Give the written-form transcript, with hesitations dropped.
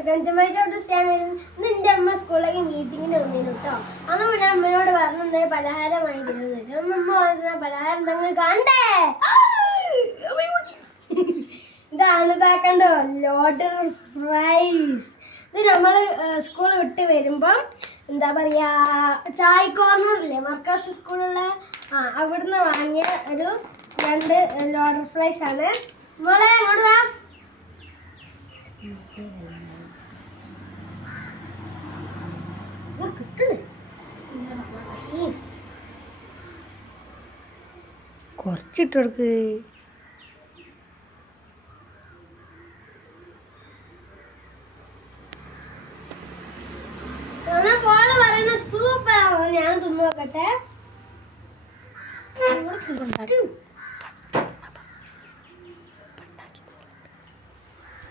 Welcome to my YouTube channel. ഇന്ന് എൻ്റെ അമ്മ സ്കൂളിലേക്ക് മീറ്റിങ്ങിന് വന്നിരുന്നു കേട്ടോ. അന്ന് ഞാൻ അമ്മയോട് പറഞ്ഞത് പലഹാരം വാങ്ങിയിരുന്നു വെച്ചു. അമ്മ വാങ്ങിക്കുന്ന പലഹാരം നിങ്ങൾ കണ്ടേ. ഇതാണ് ഇതാക്കണ്ടോ, ലോഡർ ഫ്രൈസ്. ഇത് നമ്മൾ സ്കൂൾ വിട്ട് വരുമ്പം എന്താ പറയുക, ചായ് കോർണറില്ലേ മർക്കാസ് സ്കൂളിലുള്ള അവിടുന്ന് വാങ്ങിയ ഒരു 2 ലോഡർ ഫ്രൈസ് ആണ്. മോളെ അങ്ങോട്ട് വാ. കുറച്ചിട്ട് കൊടുക്ക്. സൂപ്പർ ആണോ? ഞാൻ തിന്നു നോക്കട്ടെ.